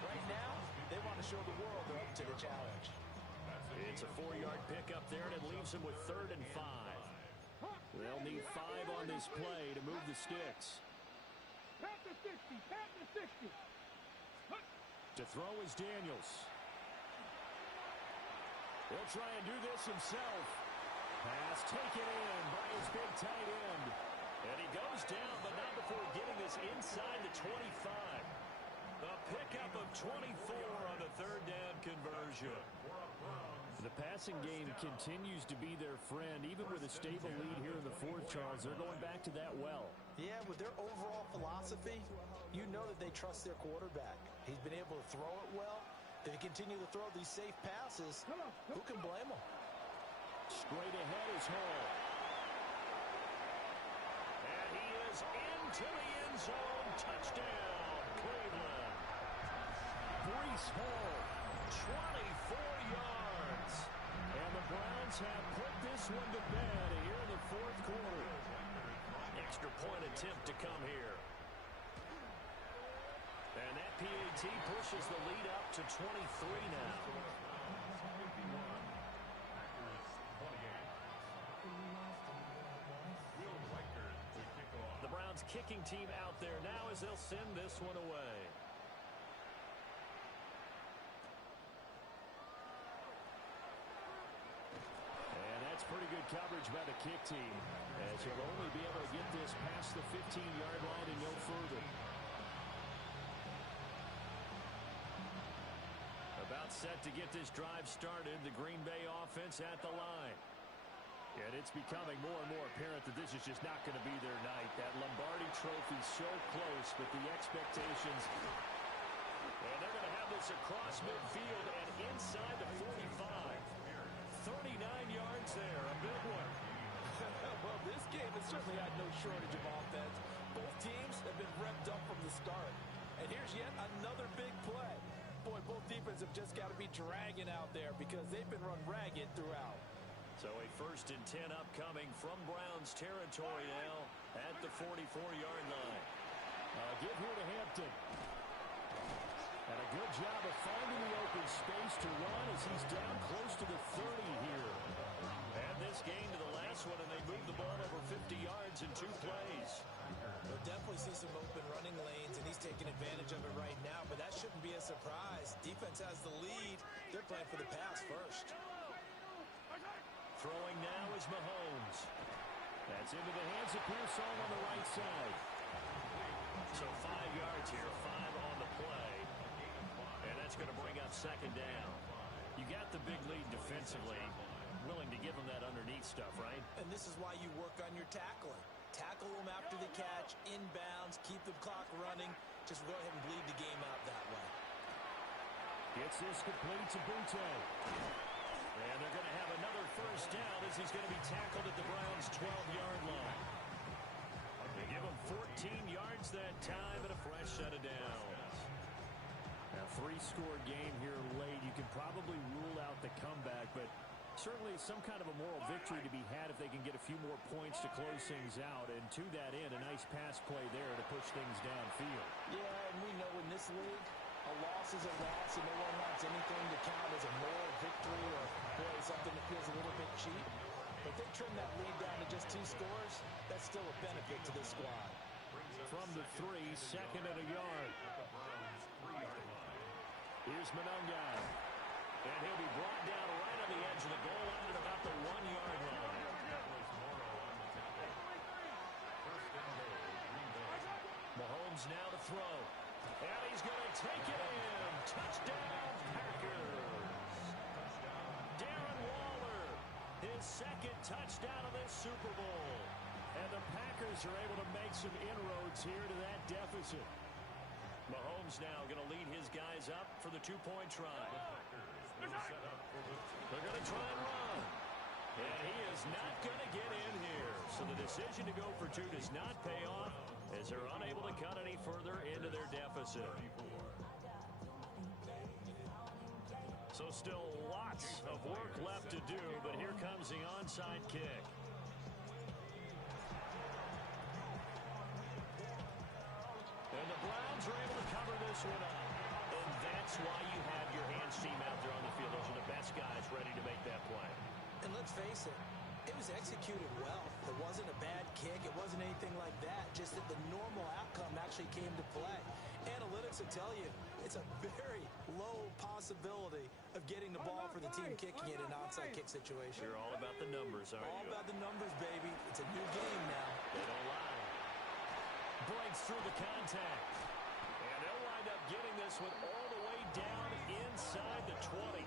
Right now, they want to show the world they're up to the challenge. It's a 4-yard pickup there, and it leaves them with 3rd and 5. They'll need 5 on this play to move the sticks. Tap the 60, tap the 60. To throw is Daniels. He'll try and do this himself. Pass taken in by his big tight end. And he goes down, but not before getting this inside the 25. A pickup of 24 on the 3rd down conversion. The passing game continues to be their friend, even with a stable lead here in the fourth, Charles. They're going back to that well. Yeah, with their overall philosophy, you know that they trust their quarterback. He's been able to throw it well. They continue to throw these safe passes. Who can blame them? Straight ahead is Hall. And he is into the end zone. Touchdown, Cleveland. Breece Hall, 24 yards. And the Browns have put this one to bed here in the fourth quarter. Extra point attempt to come here. And that PAT pushes the lead up to 23 now. The Browns kicking team out there now as they'll send this one away. And that's pretty good coverage by the kick team, as he'll only be able to get this past the 15-yard line and no further. About set to get this drive started, the Green Bay offense at the line. And it's becoming more and more apparent that this is just not going to be their night. That Lombardi Trophy so close, but the expectations. And they're going to have this across midfield and inside the 45. 39 yards there, a big one. Well, this game has certainly had no shortage of offense. Both teams have been revved up from the start. And here's yet another big play. Boy, both defenses have just got to be dragging out there because they've been run ragged throughout. So a 1st and 10 upcoming from Browns territory now at the 44-yard line. Give here to Hampton. And a good job of finding the open space to run as he's down close to the 30 here. And this gain to the last one, and they move the ball over 50 yards in 2 plays. We'll definitely see some open running lanes, and he's taking advantage of it right now, but that shouldn't be a surprise. Defense has the lead. They're playing for the pass first. Throwing now is Mahomes. That's into the hands of Pearsall on the right side. So 5 yards here, 5 on the play. And that's going to bring up 2nd down. You got the big lead defensively. give them that underneath stuff, right? And this is why you work on your tackling. Tackle them after the catch, inbounds, keep the clock running. Just go ahead and bleed the game out that way. Gets this complete to Butte. And they're going to have another first down as he's going to be tackled at the Browns' 12-yard line. They give him 14 yards that time and a fresh set of downs. Now, 3-score game here late. You can probably rule out the comeback, but certainly some kind of a moral victory to be had if they can get a few more points to close things out. And to that end, a nice pass play there to push things downfield. Yeah, and we know in this league, a loss is a loss, and no one wants anything to count as a moral victory or, boy, something that feels a little bit cheap. But they trim that lead down to just 2 scores. That's still a benefit to this squad. From the 3, second and a yard. Here's Monunga. And he'll be brought down right on the edge of the goal line at about the 1-yard line. Mahomes now to throw. And he's going to take it in. Touchdown, Packers. Darren Waller, his second touchdown of this Super Bowl. And the Packers are able to make some inroads here to that deficit. Mahomes now going to lead his guys up for the 2-point try. They're going to try and run. And he is not going to get in here. So the decision to go for 2 does not pay off as they're unable to cut any further into their deficit. So still lots of work left to do, but here comes the onside kick. And the Browns are able to cover this one up. And that's why you have your hands team out there on the field. Those are the best guys ready to make that play. And let's face it, it was executed well. It wasn't a bad kick. It wasn't anything like that. Just that the normal outcome actually came to play. Analytics will tell you it's a very low possibility of getting the ball for the team kicking it in an onside kick situation. You're all about the numbers, aren't you? All about the numbers, baby. It's a new game now. They don't lie. Breaks through the contact. And they'll wind up getting this one all the way down inside the 20.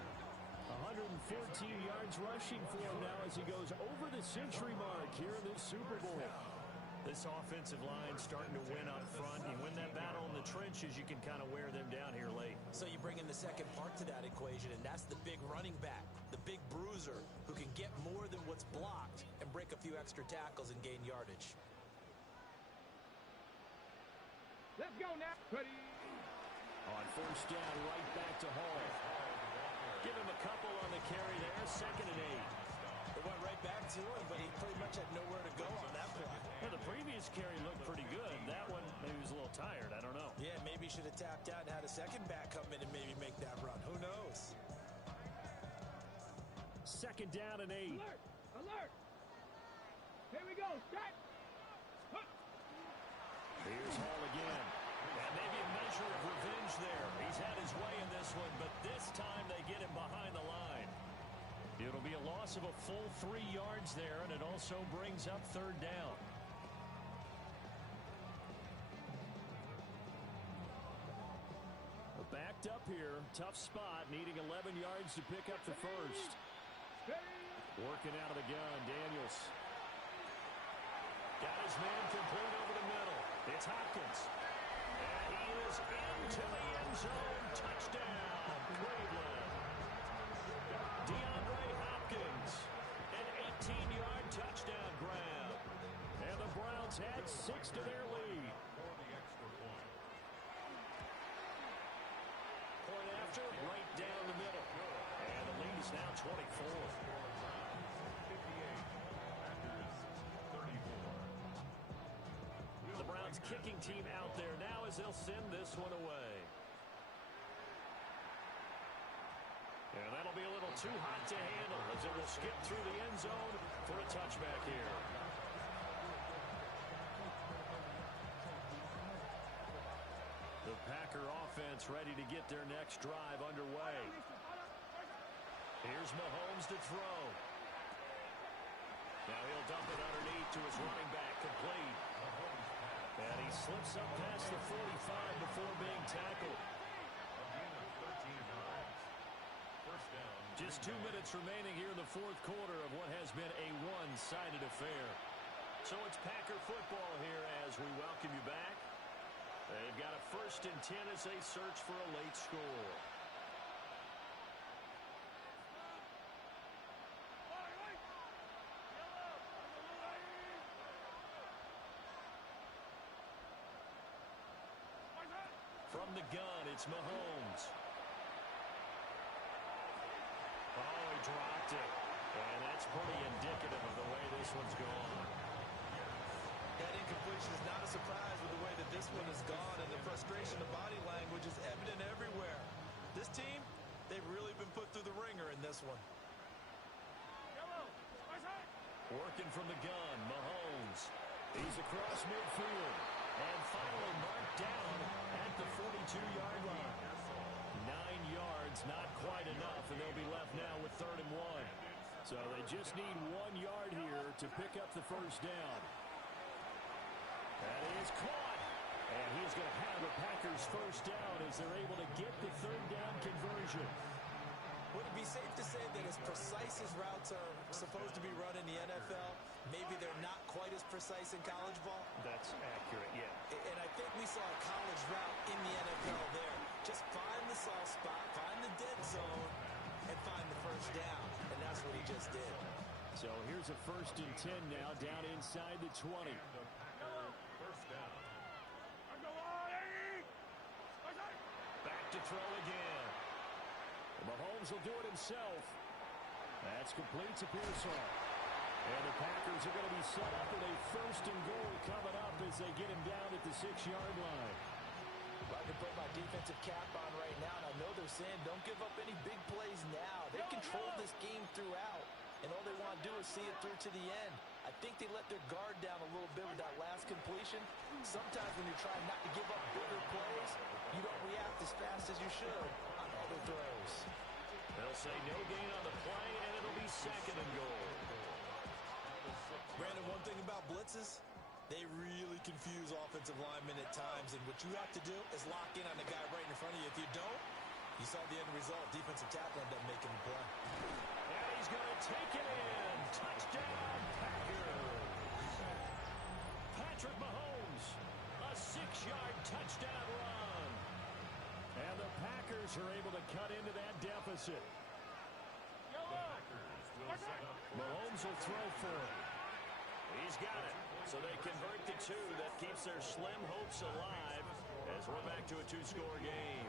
114 yards rushing for him now as he goes over the century mark here in this Super Bowl. This offensive line starting to win up front. You win that battle in the trenches, you can kind of wear them down here late. So you bring in the second part to that equation, and that's the big running back, the big bruiser, who can get more than what's blocked and break a few extra tackles and gain yardage. Let's go now. Ready. On first down, right back to Hall. Give him a couple on the carry there, 2nd and 8. It went right back to him, but he pretty much had nowhere to go on that play. Well, the previous carry looked pretty good. That one, maybe he was a little tired. I don't know. Yeah, maybe he should have tapped out and had a second back come in and maybe make that run. Who knows? 2nd down and 8. Alert! Alert! Here we go. Shot. Here's Hall again. And maybe a measure of revenge there. He's had his way in this one, but this time they get him behind the line. It'll be a loss of a full 3 yards there, and it also brings up 3rd down. Backed up here, tough spot, needing 11 yards to pick up the first. Working out of the gun, Daniels. Got his man complete over the middle. It's Hopkins. And he is into the end zone. Touchdown, Cleveland. DeAndre Hopkins. An 18-yard touchdown grab. And the Browns add 6 to their lead. Point after, right down the middle. And the lead is now 24. The Browns kicking team out there now as they'll send this one away. And that'll be a little too hot to handle as it will skip through the end zone for a touchback here. The Packer offense ready to get their next drive underway. Here's Mahomes to throw. Now he'll dump it underneath to his running back, complete. And he slips up past the 45 before being tackled. Just 2 minutes remaining here in the 4th quarter of what one-sided affair. So it's Packer football here as we welcome you back. They've got a 1st and 10 as they search for a late score. From the gun, it's Mahomes. Oh, he dropped it. And that's pretty indicative of the way this one's gone. That incompletion is not a surprise with the way that this one has gone, and the frustration, the body language is evident everywhere. This team, they've really been put through the ringer in this one. Working from the gun, Mahomes. He's across midfield. And finally marked down at the 42-yard line. 9 yards, not quite enough, and they'll be left now with 3rd and 1. So they just need 1 yard here to pick up the first down. That is caught. And he's going to have the Packers first down as they're able to get the 3rd down conversion. Would it be safe to say that as precise as routes are supposed to be run in the NFL, maybe they're not quite as precise in college ball? That's accurate, yeah. And I think we saw a college route in the NFL there. Just find the soft spot, find the dead zone, and find the first down. And that's what he just did. So here's a 1st and 10 now down inside the 20. First down. Back to throw again. Mahomes will do it himself. That's complete to Pearsall. And the Packers are going to be set up with a 1st and goal coming up as they get him down at the 6-yard line. I can put my defensive cap on right now, and I know they're saying don't give up any big plays now. They controlled this game throughout, and all they want to do is see it through to the end. I think they let their guard down a little bit with that last completion. Sometimes when you're trying not to give up bigger plays, you don't react as fast as you should on other throws. They'll say no gain on the play, and it'll be 2nd and goal. Brandon, one thing about blitzes, they really confuse offensive linemen at times, and what you have to do is lock in on the guy right in front of you. If you don't, you saw the end result. Defensive tackle ended up making the play. And he's going to take it in. Touchdown, Packers. Patrick Mahomes, a 6-yard touchdown run. And the Packers are able to cut into that deficit. Mahomes will throw for it. He's got it. So they convert the 2. That keeps their slim hopes alive as we're back to a 2-score game.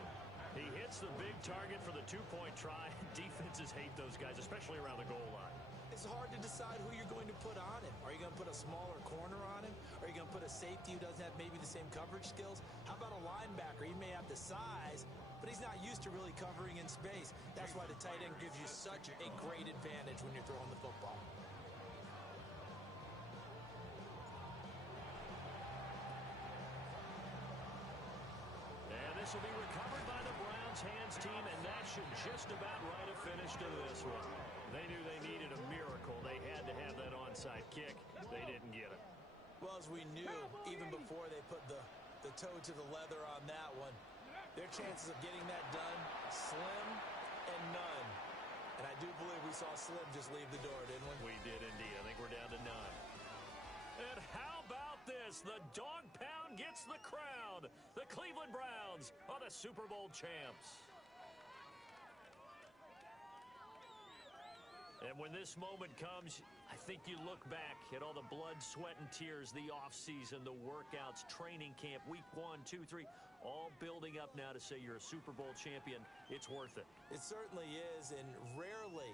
He hits the big target for the 2-point try. Defenses hate those guys, especially around the goal line. It's hard to decide who you're going to put on him. Are you going to put a smaller corner on him? Are you going to put a safety who doesn't have maybe the same coverage skills? How about a linebacker? He may have the size, but he's not used to really covering in space. That's why the tight end gives you such a great advantage when you're throwing the football. And this will be recovered by the Browns hands team, and that should just about write a finish to this one. They knew they needed a miracle. They had to have that onside kick. They didn't get it. Well, as we knew, even before they put the toe to the leather on that one, their chances of getting that done, slim and none. And I do believe we saw Slim just leave the door, didn't we? We did indeed. I think we're down to none. And how about this? The dog pound gets the crowd. The Cleveland Browns are the Super Bowl champs. And when this moment comes, I think you look back at all the blood, sweat, and tears, the offseason, the workouts, training camp, week 1, 2, 3, all building up now to say you're a Super Bowl champion. It's worth it. It certainly is, and rarely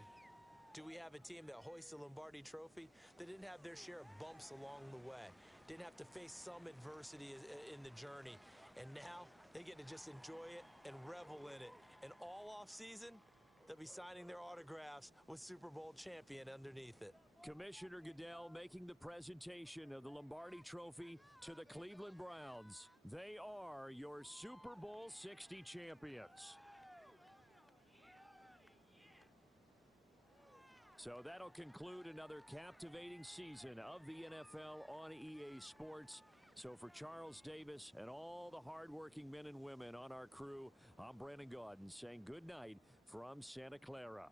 do we have a team that hoists the Lombardi Trophy that didn't have their share of bumps along the way, didn't have to face some adversity in the journey, and now they get to just enjoy it and revel in it. And all offseason, they'll be signing their autographs with Super Bowl champion underneath it. Commissioner Goodell making the presentation of the Lombardi Trophy to the Cleveland Browns. They are your Super Bowl 60 champions. So that'll conclude another captivating season of the NFL on EA Sports. So for Charles Davis and all the hardworking men and women on our crew, I'm Brandon Gaudin saying good night from Santa Clara.